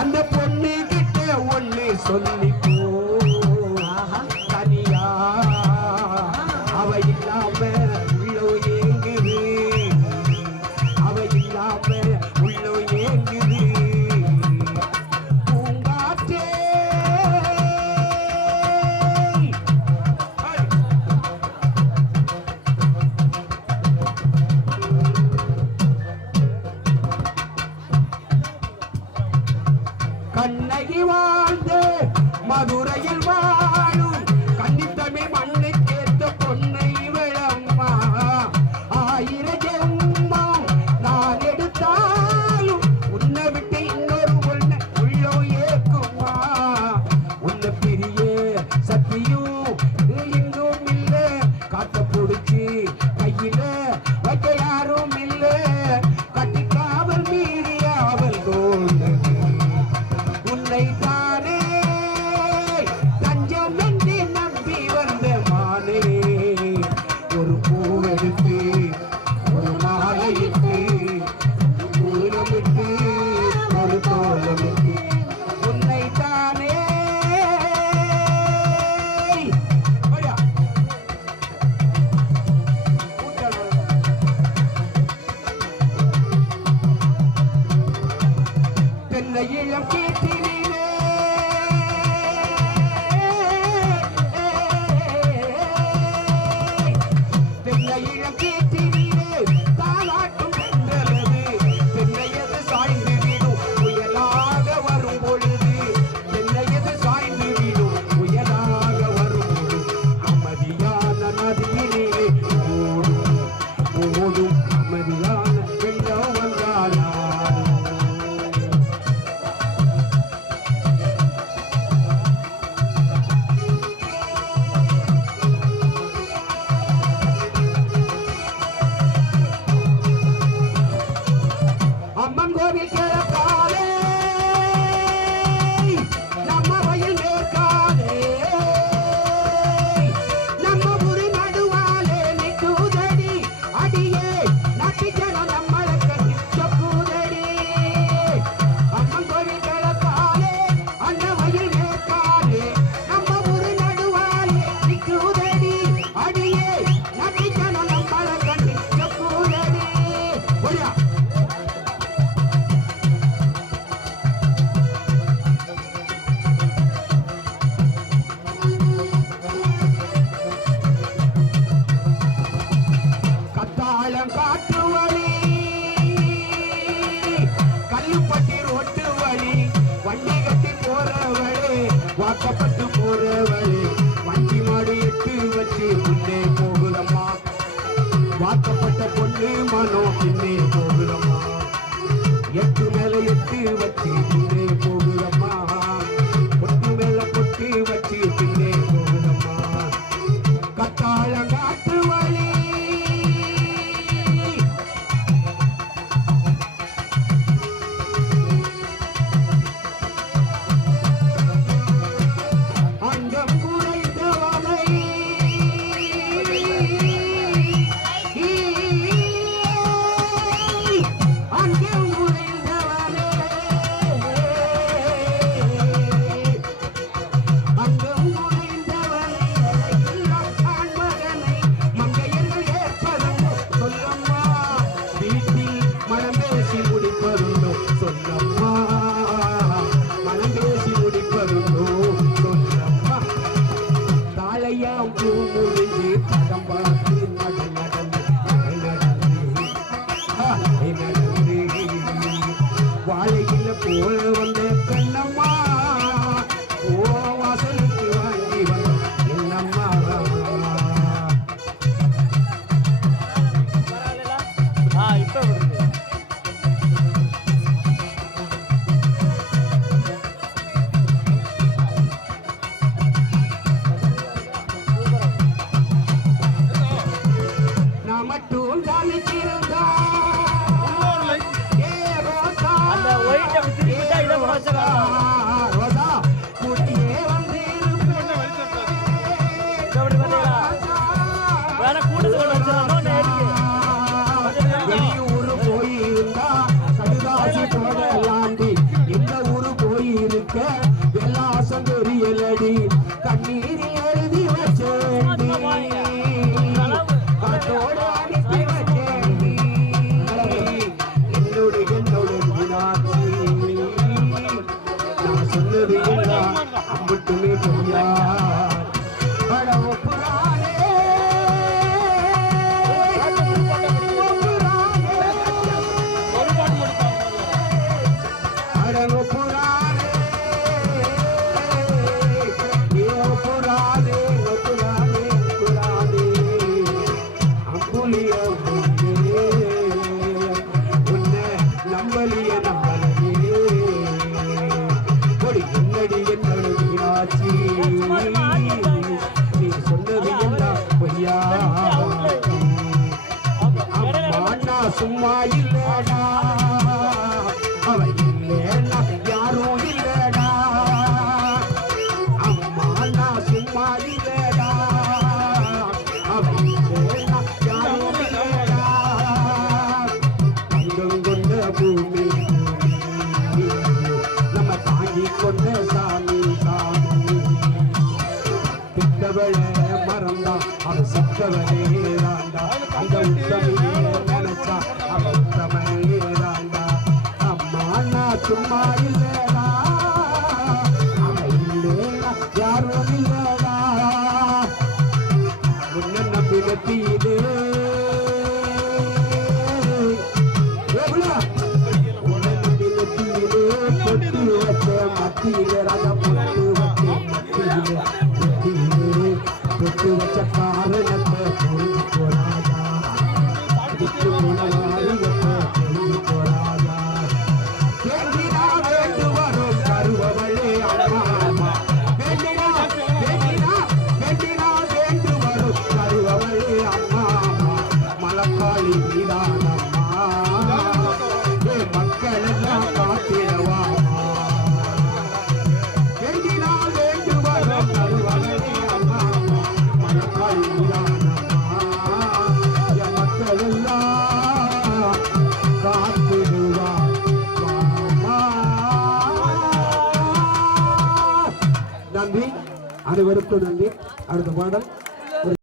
அந்த பொண்ணு கிட்ட ஒண்ணு சொல்லி தனியா அவ இல்லாம உள்ளோ ஏங்குது அவ இல்லாம உள்ளோ ஏங்குது பூங்காற்றே கண்ணகி வாழ்ந்து மதுரையில் வாழும் கன்னித்தமிழ் மண்ணை கேட்ட பொன்னை விளம்மா ஆயிரம் ஜென்மம் நான் எடுத்தாலும் உன்னை விட்டு இன்னொரு பொண்ணை உள்ளோ ஏக்குமா உன்னை பெரிய சக்தியும் இன்னும் இல்ல காட்ட பிடிச்சி கையில வைக்க யாரும் இல்ல கட்டிக்காவல் மீறி அவள் தோன்று தானே தஞ்சம் என்று நம்பி வந்த மானே ஒரு பூவெடுத்து ஒரு மாலையிட்டு தூரமிட்டு ஒரு தோலமிட்டு உன்னை தானே தென்னை இளம் கேட்டினே காட்டு வழி கல்லுப்பட்டி ரோட்டு வழி வண்டி கட்டி போற வழி வாக்கப்பட்டு போற வழி வண்டி மாடு எட்டு வச்சு முன்னே போகுதம்மா வாக்கப்பட்ட பொண்ணு மனோ பின்னே போகுதம்மா எட்டு மேல எட்டு வச்சு பின்னே போகுதம்மா பொட்டு மேல பொட்டு வச்சு பின்னே போகுதம்மா கத்தாழங்காட்டு வழி வாழையில போல வந்த கண்ணம்மா ஓ வாசலுக்கு வாங்கி வந்த என்னம்மா நான் மட்டும் தானிச்சிருந்தா வெளியூர் போயிருந்தா கடுதாசி போடலாண்டி எந்த ஊரு சொன்னது எல்லாம் அம்பட்டுமே பொய்யா அட ஒப்புறானே நீ சொன்னது எல்லாம் பொய்யா அம்மா சும்மா இல்லடா அவ இல்லைன்னா யாரும் இல்லடா அம்மா நான் சும்மா இல்லடா அவ இல்லைன்னா யாரும் இல்லடா தங்கம் கொண்ட பூமி நம்ம தாங்கி கொண்ட சாமி சாமி பித்தவள மறந்தா அவ சித்தவளே தாண்டா அந்த உத்தமையே நினைச்சா அவ உத்தமையே தாண்டா அம்மா நான் சும்மா இல்லடா அவ இல்லைன்னா யாரும் இல்லடா உன்னை நம்பி நெத்தியிலே உன்னை நம்பி நெத்தியிலே பொட்டு வச்ச மத்தியிலே ராஜா பொட்டு வச்ச மத்தியிலே பொட்டு வச்ச காரணத்தை புரிஞ்சு போறாதா விட்டு போனவாரியத்தை புரிஞ்சு போறாதா வேண்டினா வேண்டு வரும் கருவவளே அம்மா அம்மா வேண்டினா வேண்டினா வேண்டினா வேண்டு வரும் கருவவளே அம்மா அம்மா மலக்காளி நீதானம்மா மக்கள் எல்லாம் காத்திடவா வேண்டினா வேண்டு வரும் கருவவளே நன்றி அனைவருக்கும் நன்றி அடுத்த பாடல்